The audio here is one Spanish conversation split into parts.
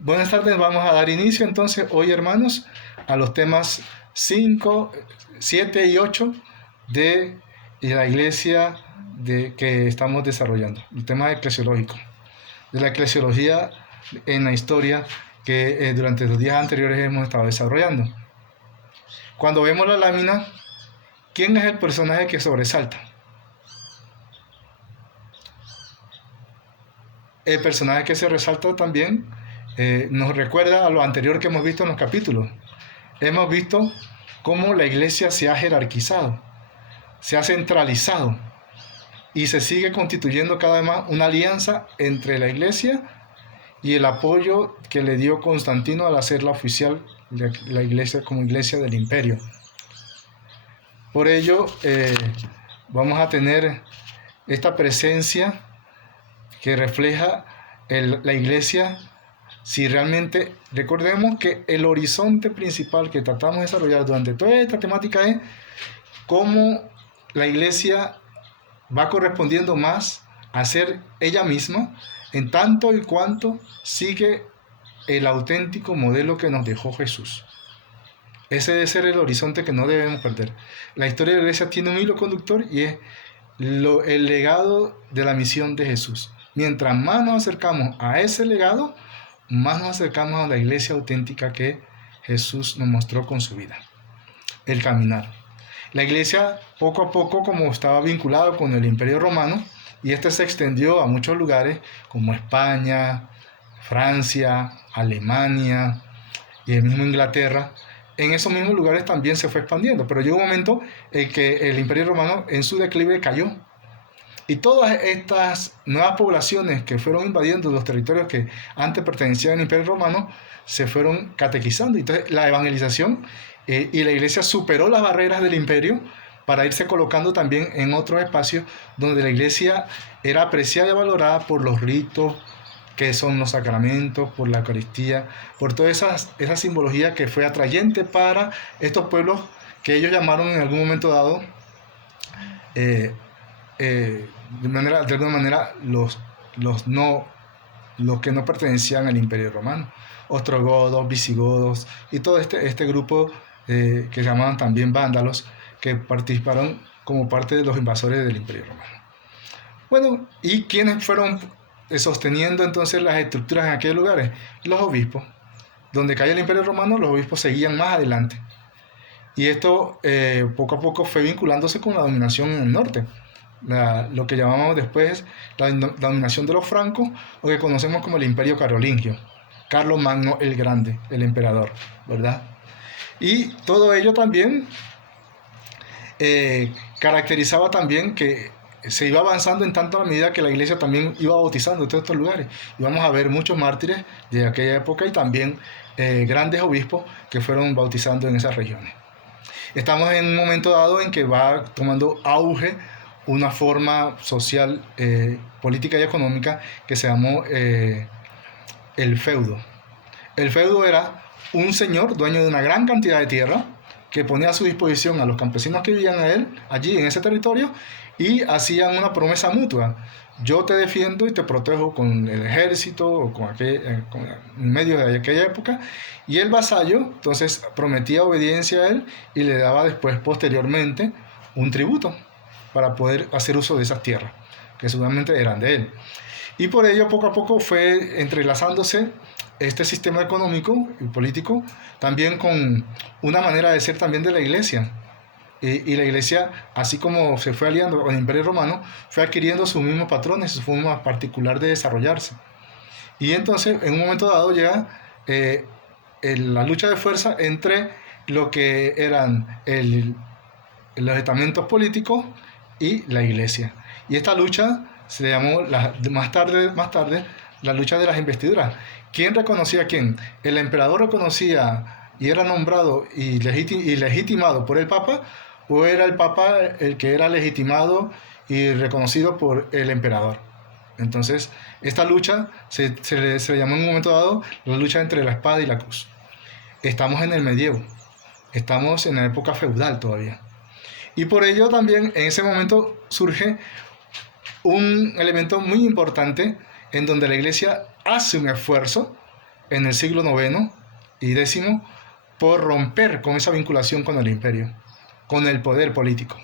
Buenas tardes, vamos a dar inicio entonces hoy, hermanos, a los temas 5, 7 y 8 de la iglesia que estamos desarrollando, el tema eclesiológico, de la eclesiología en la historia que durante los días anteriores hemos estado desarrollando. Cuando vemos la lámina, ¿quién es el personaje que sobresalta? El personaje que se resalta también nos recuerda a lo anterior que hemos visto en los capítulos. Hemos visto cómo la iglesia se ha jerarquizado, se ha centralizado y se sigue constituyendo cada vez más una alianza entre la iglesia y el apoyo que le dio Constantino al hacerla oficial la iglesia como iglesia del imperio. Por ello vamos a tener esta presencia que refleja la iglesia. Si realmente, recordemos que el horizonte principal que tratamos de desarrollar durante toda esta temática es cómo la iglesia va correspondiendo más a ser ella misma, en tanto y cuanto sigue el auténtico modelo que nos dejó Jesús. Ese debe ser el horizonte que no debemos perder. La historia de la iglesia tiene un hilo conductor y es el legado de la misión de Jesús. Mientras más nos acercamos a ese legado, más nos acercamos a la iglesia auténtica que Jesús nos mostró con su vida, el caminar. La iglesia poco a poco, como estaba vinculada con el Imperio Romano, y este se extendió a muchos lugares como España, Francia, Alemania y el mismo Inglaterra. En esos mismos lugares también se fue expandiendo, pero llegó un momento en que el Imperio Romano en su declive cayó. Y todas estas nuevas poblaciones que fueron invadiendo los territorios que antes pertenecían al Imperio Romano se fueron catequizando. Entonces la evangelización y la iglesia superó las barreras del imperio para irse colocando también en otros espacios donde la iglesia era apreciada y valorada por los ritos que son los sacramentos, por la Eucaristía, por toda esa simbología que fue atrayente para estos pueblos que ellos llamaron en algún momento dado de alguna manera los que no pertenecían al Imperio Romano, ostrogodos, visigodos y todo este grupo que se llamaban también vándalos, que participaron como parte de los invasores del Imperio Romano. Bueno, ¿y quiénes fueron sosteniendo entonces las estructuras en aquellos lugares? Los obispos. Donde cayó el Imperio Romano, los obispos seguían más adelante. Y esto poco a poco fue vinculándose con la dominación en el norte. Lo que llamamos después la dominación de los francos, o que conocemos como el Imperio Carolingio, Carlos Magno el Grande, el emperador, ¿verdad? Y todo ello también caracterizaba también que se iba avanzando en tanto a la medida que la iglesia también iba bautizando en todos estos lugares. Y vamos a ver muchos mártires de aquella época y también grandes obispos que fueron bautizando en esas regiones. Estamos en un momento dado en que va tomando auge una forma social, política y económica que se llamó el feudo. El feudo era un señor dueño de una gran cantidad de tierra que ponía a su disposición a los campesinos que vivían allí en ese territorio y hacían una promesa mutua. Yo te defiendo y te protejo con el ejército o con medios de aquella época, y el vasallo entonces prometía obediencia a él y le daba después posteriormente un tributo para poder hacer uso de esas tierras, que seguramente eran de él. Y por ello poco a poco fue entrelazándose este sistema económico y político también con una manera de ser también de la iglesia. Y la iglesia, así como se fue aliando con el Imperio Romano, fue adquiriendo sus mismos patrones, su forma particular de desarrollarse. Y entonces, en un momento dado, llega la lucha de fuerza entre lo que eran los estamentos políticos y la iglesia. Y esta lucha se llamó más tarde la lucha de las investiduras. ¿Quién reconocía a quién? El emperador reconocía y era nombrado y legitimado por el Papa, o era el Papa el que era legitimado y reconocido por el emperador. Entonces, esta lucha se le llamó en un momento dado la lucha entre la espada y la cruz. Estamos en el medievo, estamos en la época feudal todavía. Y por ello también en ese momento surge un elemento muy importante en donde la iglesia hace un esfuerzo en el siglo IX y X por romper con esa vinculación con el imperio, con el poder político.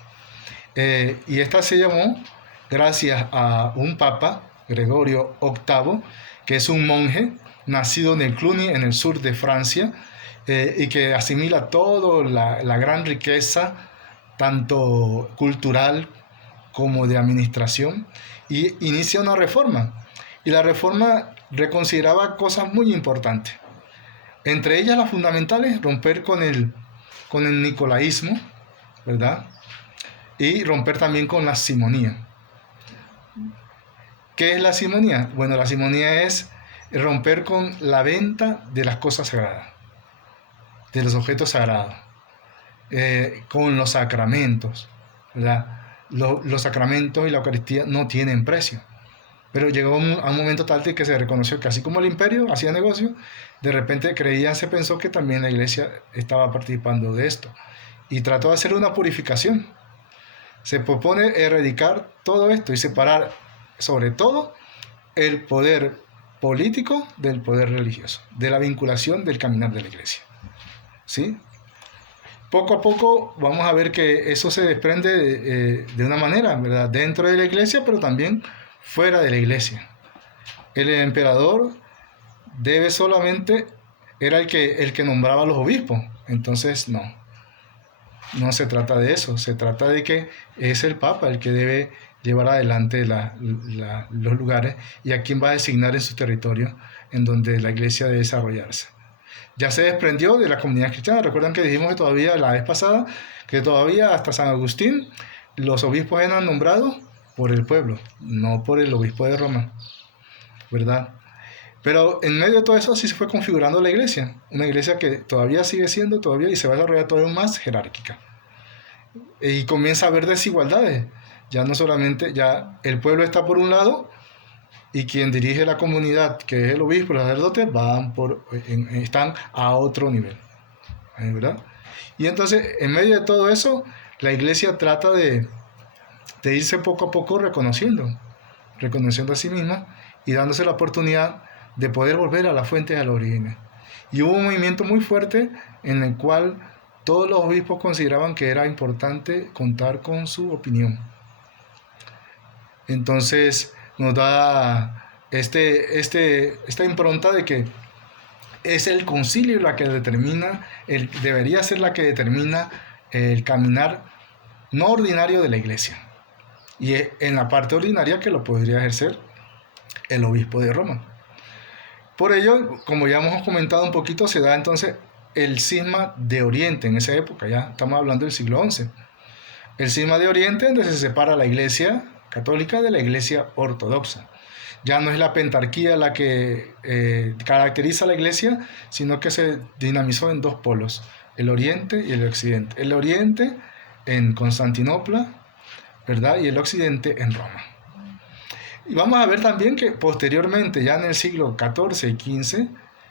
Y esta se llamó gracias a un papa, Gregorio VIII, que es un monje nacido en el Cluny, en el sur de Francia, y que asimila toda la gran riqueza, tanto cultural como de administración, y inicia una reforma. Y la reforma reconsideraba cosas muy importantes. Entre ellas las fundamentales, romper con el nicolaísmo, ¿verdad? Y romper también con la simonía. ¿Qué es la simonía? Bueno, la simonía es romper con la venta de las cosas sagradas, de los objetos sagrados, con los sacramentos, ¿verdad? Los sacramentos y la Eucaristía no tienen precio. Pero llegó a un momento tal de que se reconoció que así como el imperio hacía negocio, de repente se pensó que también la iglesia estaba participando de esto. Y trató de hacer una purificación. Se propone erradicar todo esto y separar, sobre todo, el poder político del poder religioso, de la vinculación del caminar de la iglesia. ¿Sí? Poco a poco vamos a ver que eso se desprende de una manera, ¿verdad? Dentro de la iglesia, pero también fuera de la iglesia. El emperador era el que nombraba a los obispos. Entonces, no se trata de eso. Se trata de que es el papa el que debe llevar adelante los lugares y a quién va a designar en su territorio en donde la iglesia debe desarrollarse. Ya se desprendió de la comunidad cristiana. Recuerdan que dijimos que todavía la vez pasada, que todavía hasta San Agustín los obispos eran nombrados por el pueblo, no por el obispo de Roma, ¿verdad? Pero en medio de todo eso así se fue configurando la iglesia, una iglesia que todavía sigue siendo y se va a desarrollar todavía más jerárquica. Y comienza a haber desigualdades, ya no solamente, ya el pueblo está por un lado y quien dirige la comunidad, que es el obispo, los sacerdotes, están a otro nivel, ¿verdad? Y entonces, en medio de todo eso, la iglesia trata de irse poco a poco reconociendo a sí misma y dándose la oportunidad de poder volver a la fuente, a los orígenes. Y hubo un movimiento muy fuerte en el cual todos los obispos consideraban que era importante contar con su opinión. Entonces nos da esta impronta de que es el concilio la que debería ser la que determina el caminar no ordinario de la iglesia. Y en la parte ordinaria que lo podría ejercer el obispo de Roma. Por ello, como ya hemos comentado un poquito, se da entonces el cisma de Oriente en esa época, ya estamos hablando del siglo XI. El cisma de Oriente, donde se separa la iglesia católica de la iglesia ortodoxa. Ya no es la pentarquía la que caracteriza a la iglesia, sino que se dinamizó en dos polos, el Oriente y el Occidente. El Oriente en Constantinopla, ¿verdad? Y el Occidente en Roma. Y vamos a ver también que posteriormente, ya en el siglo XIV y XV,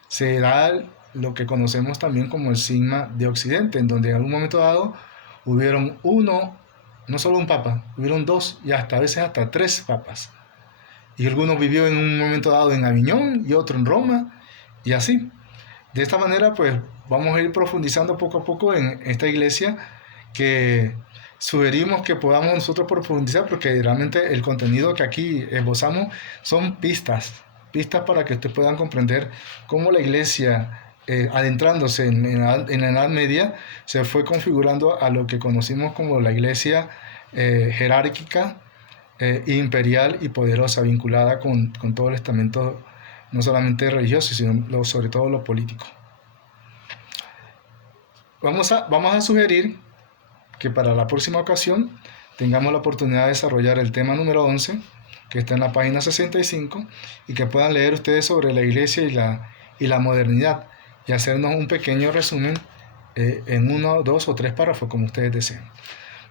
se da lo que conocemos también como el cisma de Occidente, en donde en algún momento dado hubieron no solo un papa, hubieron dos y a veces hasta tres papas. Y algunos vivió en un momento dado en Aviñón y otro en Roma, y así. De esta manera, pues, vamos a ir profundizando poco a poco en esta iglesia que sugerimos que podamos nosotros profundizar, porque realmente el contenido que aquí esbozamos son pistas para que ustedes puedan comprender cómo la iglesia, adentrándose en la Edad Media, se fue configurando a lo que conocimos como la iglesia jerárquica, imperial y poderosa, vinculada con todo el estamento, no solamente religioso, sino sobre todo lo político. Vamos a sugerir que para la próxima ocasión tengamos la oportunidad de desarrollar el tema número 11, que está en la página 65, y que puedan leer ustedes sobre la iglesia y la modernidad, y hacernos un pequeño resumen en 1, 2 o 3 párrafos, como ustedes deseen.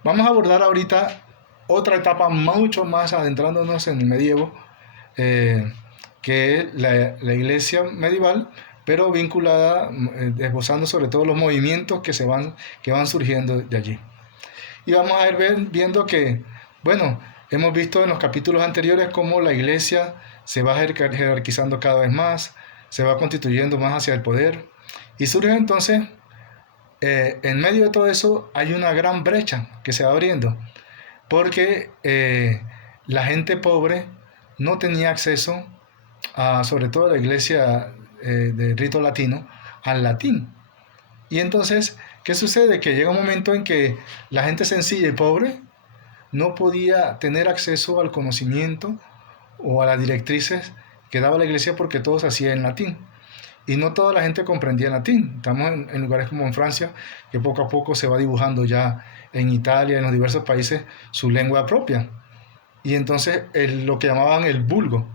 Vamos a abordar ahorita otra etapa mucho más adentrándonos en el medievo, que es la iglesia medieval, pero vinculada, esbozando sobre todo los movimientos que van surgiendo de allí. Y vamos a ir viendo que, bueno, hemos visto en los capítulos anteriores cómo la iglesia se va jerarquizando cada vez más, se va constituyendo más hacia el poder. Y surge entonces, en medio de todo eso, hay una gran brecha que se va abriendo, porque la gente pobre no tenía acceso, sobre todo la iglesia de rito latino, al latín. Y entonces, ¿qué sucede? Que llega un momento en que la gente sencilla y pobre no podía tener acceso al conocimiento o a las directrices que daba la iglesia, porque todo se hacía en latín. Y no toda la gente comprendía el latín. Estamos en lugares como en Francia, que poco a poco se va dibujando ya en Italia, en los diversos países, su lengua propia. Y entonces lo que llamaban el vulgo,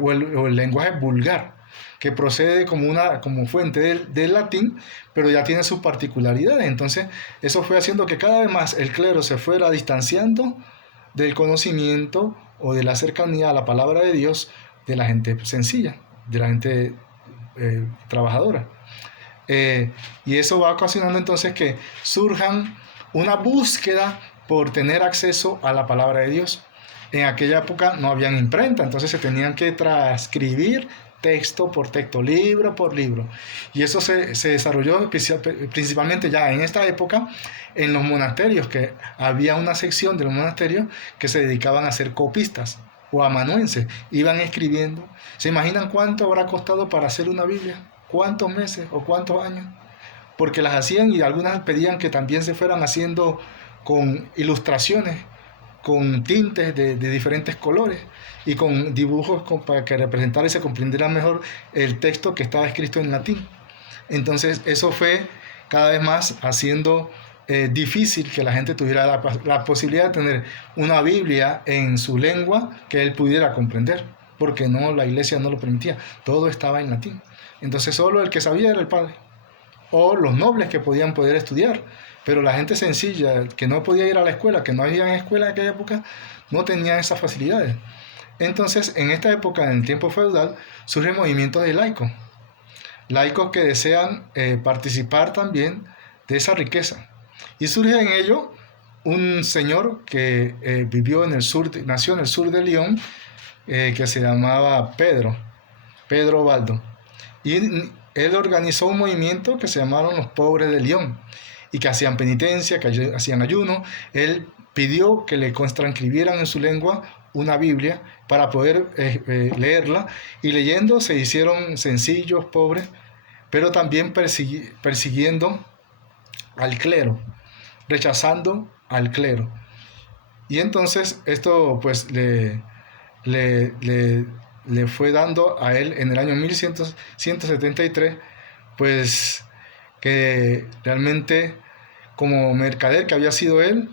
o el lenguaje vulgar, que procede como fuente del latín, pero ya tiene sus particularidades. Entonces, eso fue haciendo que cada vez más el clero se fuera distanciando del conocimiento o de la cercanía a la palabra de Dios de la gente sencilla, de la gente trabajadora. Y eso va ocasionando entonces que surjan una búsqueda por tener acceso a la palabra de Dios. En aquella época no habían imprenta, entonces se tenían que transcribir texto por texto, libro por libro. Y eso se desarrolló principalmente ya en esta época en los monasterios, que había una sección de los monasterios que se dedicaban a hacer copistas o amanuenses. Iban escribiendo. ¿Se imaginan cuánto habrá costado para hacer una Biblia? ¿Cuántos meses o cuántos años? Porque las hacían, y algunas pedían que también se fueran haciendo con ilustraciones, con tintes de diferentes colores y con dibujos para que representara y se comprendiera mejor el texto que estaba escrito en latín. Entonces eso fue cada vez más haciendo difícil que la gente tuviera la posibilidad de tener una Biblia en su lengua que él pudiera comprender, porque no, la iglesia no lo permitía, todo estaba en latín. Entonces solo el que sabía era el padre, o los nobles que podían poder estudiar, pero la gente sencilla que no podía ir a la escuela, que no había escuela en aquella época, no tenía esas facilidades. Entonces, en esta época, en el tiempo feudal, surgen movimientos de laicos, laicos que desean participar también de esa riqueza. Y surge en ello un señor que vivió en el sur, nació en el sur de León, que se llamaba Pedro Baldo. Y él organizó un movimiento que se llamaron los pobres de León, y que hacían penitencia, que hacían ayuno. Él pidió que le transcribieran en su lengua una Biblia para poder leerla, y leyendo se hicieron sencillos, pobres, pero también persiguiendo al clero, rechazando al clero. Y entonces esto pues le fue dando a él en el año 1173, pues que realmente, como mercader que había sido él,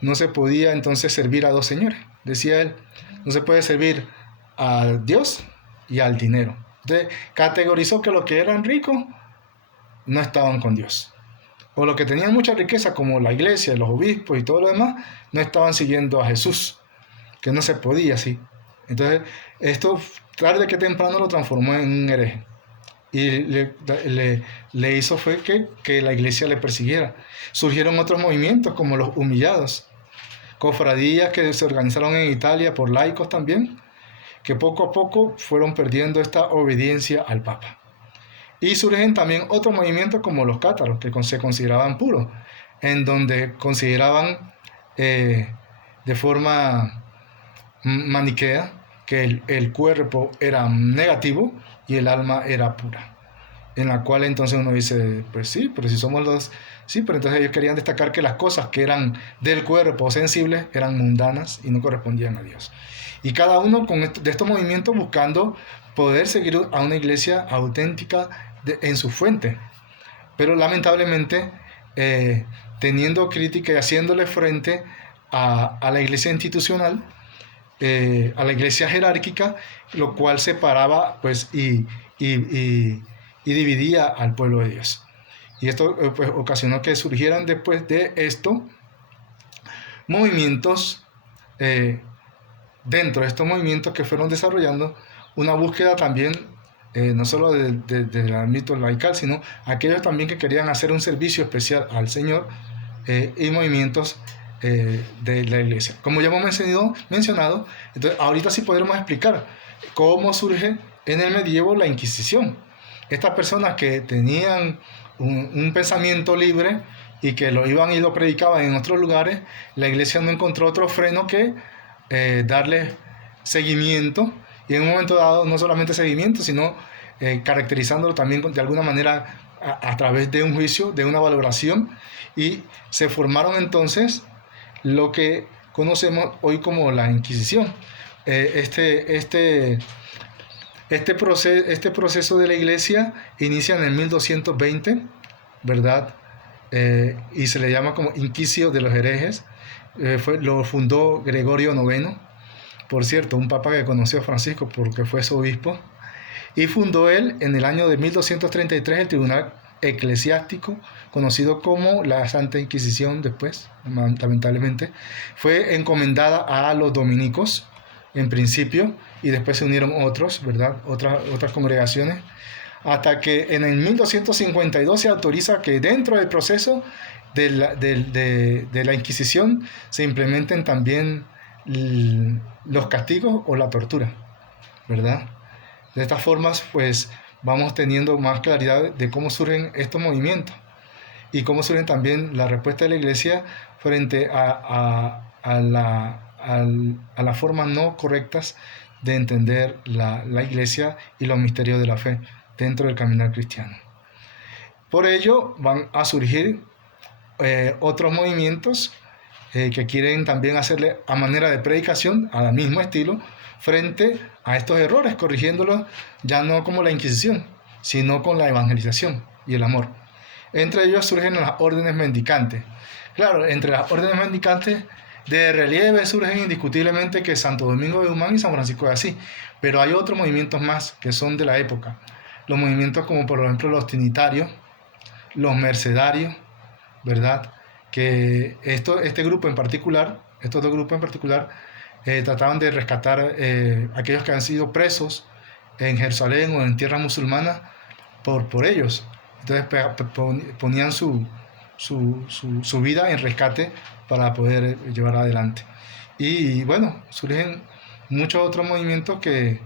no se podía entonces servir a dos señores. Decía él, no se puede servir a Dios y al dinero. Entonces categorizó que los que eran ricos no estaban con Dios, o los que tenían mucha riqueza, como la iglesia, los obispos y todo lo demás, no estaban siguiendo a Jesús, que no se podía así. Entonces esto tarde que temprano lo transformó en un hereje, y le hizo fue que la iglesia le persiguiera. Surgieron otros movimientos como los humillados, cofradías que se organizaron en Italia por laicos también, que poco a poco fueron perdiendo esta obediencia al Papa. Y surgen también otros movimientos como los cátaros, que se consideraban puros, en donde consideraban de forma maniquea que el cuerpo era negativo y el alma era pura. En la cual entonces uno dice, pues sí, pero si somos los... Sí, pero entonces ellos querían destacar que las cosas que eran del cuerpo sensibles eran mundanas y no correspondían a Dios. Y cada uno de estos movimientos buscando poder seguir a una iglesia auténtica en su fuente. Pero lamentablemente, teniendo crítica y haciéndole frente a la iglesia institucional, a la iglesia jerárquica, lo cual separaba pues, y dividía al pueblo de Dios. Y esto pues, ocasionó que surgieran después de esto movimientos, dentro de estos movimientos que fueron desarrollando una búsqueda también, no solo del ámbito laical, sino aquellos también que querían hacer un servicio especial al Señor, y movimientos de la iglesia. Como ya hemos mencionado, entonces ahorita sí podremos explicar cómo surge en el medievo la Inquisición. Estas personas que tenían un pensamiento libre y que lo iban y lo predicaban en otros lugares, la iglesia no encontró otro freno que darle seguimiento, y en un momento dado no solamente seguimiento, sino caracterizándolo también de alguna manera a través de un juicio, de una valoración, y se formaron entonces lo que conocemos hoy como la Inquisición. Este proceso de la iglesia inicia en el 1220, ¿verdad? Y se le llama como Inquisio de los herejes. Lo fundó Gregorio IX, por cierto, un papa que conoció a Francisco porque fue su obispo. Y fundó él en el año de 1233 el Tribunal Eclesiástico, conocido como la Santa Inquisición después, lamentablemente. Fue encomendada a los dominicos en principio, y después se unieron otros, ¿verdad? Otras congregaciones, hasta que en el 1252 se autoriza que dentro del proceso de la Inquisición se implementen también los castigos o la tortura, ¿verdad? De estas formas, pues, vamos teniendo más claridad de cómo surgen estos movimientos y cómo surgen también la respuesta de la iglesia frente a las formas no correctas de entender la iglesia y los misterios de la fe dentro del caminar cristiano. Por ello van a surgir otros movimientos que quieren también hacerle a manera de predicación, al mismo estilo, frente a estos errores, corrigiéndolos ya no como la Inquisición, sino con la evangelización y el amor. Entre ellos surgen las órdenes mendicantes. Claro, entre las órdenes mendicantes de relieve surgen indiscutiblemente que Santo Domingo de Guzmán y San Francisco de Asís, pero hay otros movimientos más que son de la época. Los movimientos como por ejemplo los trinitarios, los mercedarios, ¿verdad? Que este grupo en particular, estos dos grupos en particular, trataban de rescatar aquellos que han sido presos en Jerusalén o en tierras musulmanas por ellos. Entonces ponían su vida en rescate para poder llevar adelante. Y bueno, surgen muchos otros movimientos que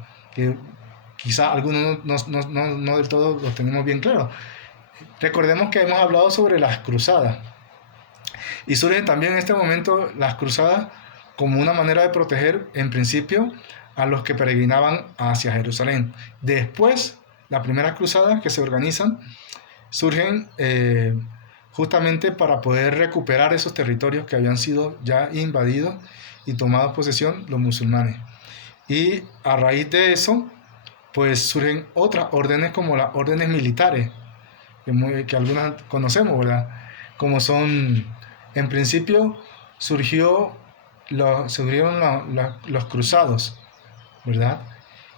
quizá algunos no del todo los tenemos bien claros. Recordemos que hemos hablado sobre las cruzadas, y surgen también en este momento las cruzadas como una manera de proteger, en principio, a los que peregrinaban hacia Jerusalén. Después, las primeras cruzadas que se organizan surgen justamente para poder recuperar esos territorios que habían sido ya invadidos y tomados posesión los musulmanes. Y a raíz de eso, pues surgen otras órdenes como las órdenes militares, que algunas conocemos, ¿verdad? Como son, en principio, surgieron los cruzados, ¿verdad?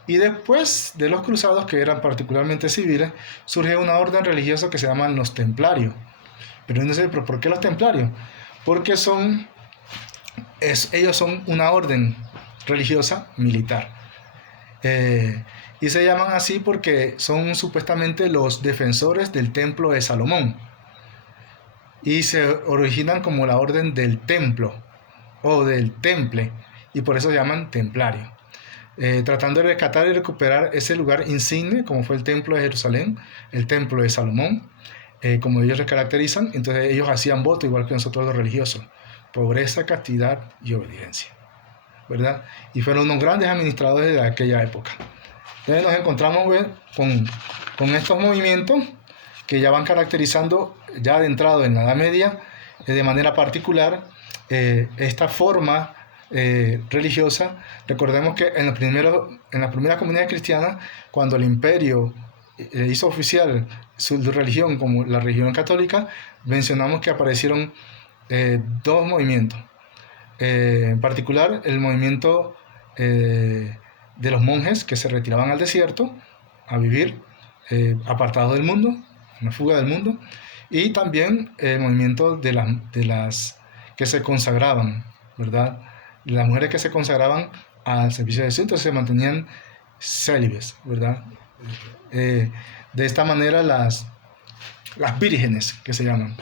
Y después de los cruzados, que eran particularmente civiles, surge una orden religiosa que se llaman los templarios. Pero no sé, ¿pero por qué los templarios? Porque ellos son una orden religiosa militar. Y se llaman así porque son supuestamente los defensores del templo de Salomón. Y se originan como la orden del templo o del temple, y por eso se llaman templarios. Tratando de rescatar y recuperar ese lugar insigne como fue el templo de Jerusalén, el templo de Salomón, como ellos se caracterizan. Entonces ellos hacían voto igual que nosotros los religiosos: pobreza, castidad y obediencia, ¿verdad? Y fueron unos grandes administradores de aquella época. Entonces nos encontramos con estos movimientos que ya van caracterizando, ya adentrado en la Edad Media, de manera particular, esta forma religiosa. Recordemos que en las primeras comunidades cristianas, cuando el imperio hizo oficial su religión como la religión católica, mencionamos que aparecieron dos movimientos. En particular, el movimiento de los monjes que se retiraban al desierto a vivir apartados del mundo, una fuga del mundo, y también el movimiento de las que se consagraban, ¿verdad? Las mujeres que se consagraban al servicio de Dios, entonces se mantenían célibes, ¿verdad? De esta manera las vírgenes, que se llaman.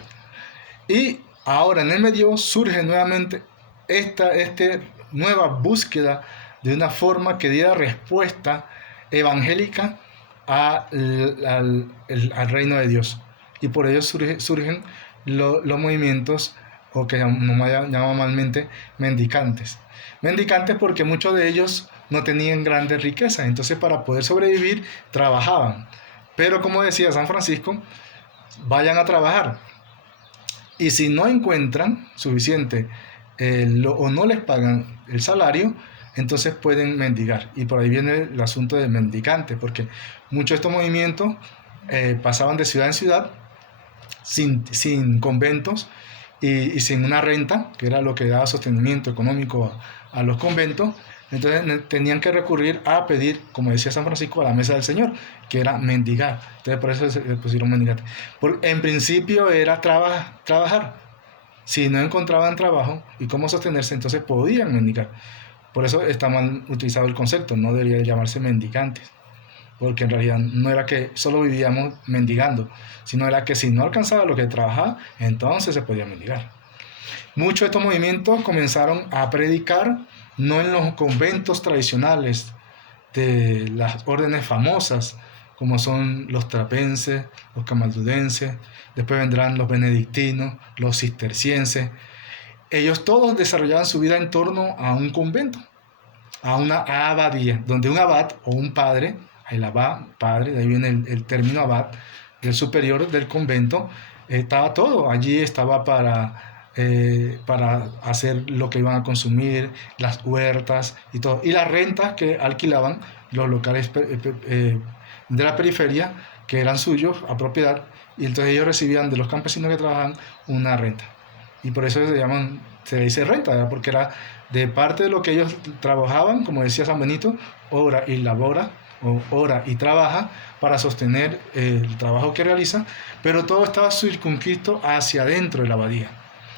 Y ahora en el medievo surge nuevamente esta nueva búsqueda de una forma que diera respuesta evangélica al reino de Dios. Y por ello surgen los movimientos, o que nos llaman normalmente mendicantes. Mendicantes porque muchos de ellos no tenían grandes riquezas, entonces para poder sobrevivir trabajaban. Pero como decía San Francisco, vayan a trabajar. Y si no encuentran suficiente o no les pagan el salario, entonces pueden mendigar. Y por ahí viene el asunto de mendicante, porque muchos de estos movimientos pasaban de ciudad en ciudad sin conventos y sin una renta, que era lo que daba sostenimiento económico a los conventos. Entonces tenían que recurrir a pedir, como decía San Francisco, a la mesa del Señor, que era mendigar. Entonces por eso se pusieron mendigantes. En principio era trabajar. Si no encontraban trabajo y cómo sostenerse, entonces podían mendigar. Por eso está mal utilizado el concepto, no debería llamarse mendicantes, porque en realidad no era que solo vivíamos mendigando, sino era que si no alcanzaba lo que trabajaba, entonces se podía mendigar. Muchos de estos movimientos comenzaron a predicar no en los conventos tradicionales de las órdenes famosas, como son los trapenses, los camaldudenses, después vendrán los benedictinos, los cistercienses. Ellos todos desarrollaban su vida en torno a un convento, a una abadía, donde un abad o un padre, el abad, padre, de ahí viene el término abad, el superior del convento, estaba todo. Allí estaba para hacer lo que iban a consumir, las huertas y todo. Y las rentas que alquilaban los locales de la periferia, que eran suyos a propiedad, y entonces ellos recibían de los campesinos que trabajaban una renta. Y por eso se dice renta, ¿verdad? Porque era de parte de lo que ellos trabajaban, como decía San Benito, obra y labora, o ora y trabaja para sostener el trabajo que realiza, pero todo estaba circunscrito hacia adentro de la abadía.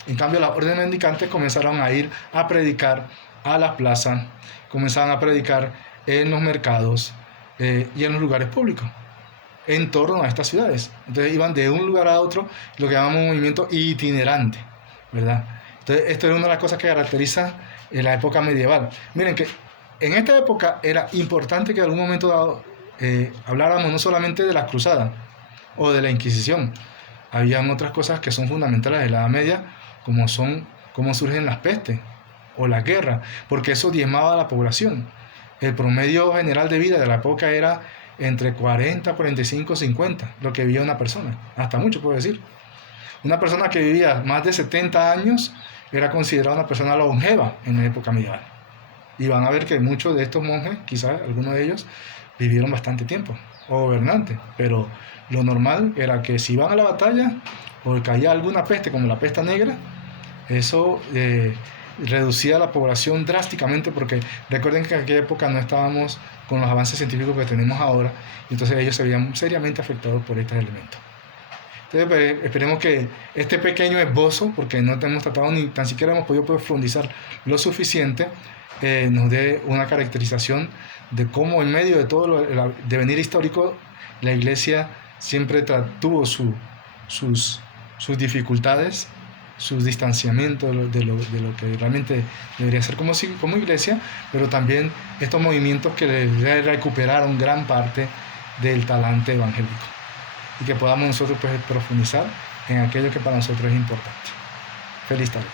En cambio, las órdenes mendicantes comenzaron a ir a predicar a las plazas, comenzaron a predicar en los mercados y en los lugares públicos, en torno a estas ciudades. Entonces iban de un lugar a otro, lo que llamamos un movimiento itinerante, ¿verdad? Entonces, esto es una de las cosas que caracteriza la época medieval. Miren que en esta época era importante que en algún momento dado habláramos no solamente de las cruzadas o de la Inquisición. Habían otras cosas que son fundamentales de la Edad Media, como son cómo surgen las pestes o las guerras, porque eso diezmaba a la población. El promedio general de vida de la época era entre 40, 45, 50, lo que vivía una persona, hasta mucho puedo decir. Una persona que vivía más de 70 años era considerada una persona longeva en la época medieval. Y van a ver que muchos de estos monjes, quizás algunos de ellos, vivieron bastante tiempo, o gobernantes, pero lo normal era que si iban a la batalla o caía alguna peste como la peste negra, eso reducía la población drásticamente, porque recuerden que en aquella época no estábamos con los avances científicos que tenemos ahora, y entonces ellos se veían seriamente afectados por estos elementos. Entonces, pues, esperemos que este pequeño esbozo, porque no hemos tratado ni tan siquiera hemos podido profundizar lo suficiente, nos dé una caracterización de cómo en medio de todo el devenir histórico la Iglesia siempre tuvo sus dificultades, sus distanciamientos de lo que realmente debería ser como Iglesia, pero también estos movimientos que le recuperaron gran parte del talante evangélico, y que podamos nosotros pues profundizar en aquello que para nosotros es importante. Feliz tarde.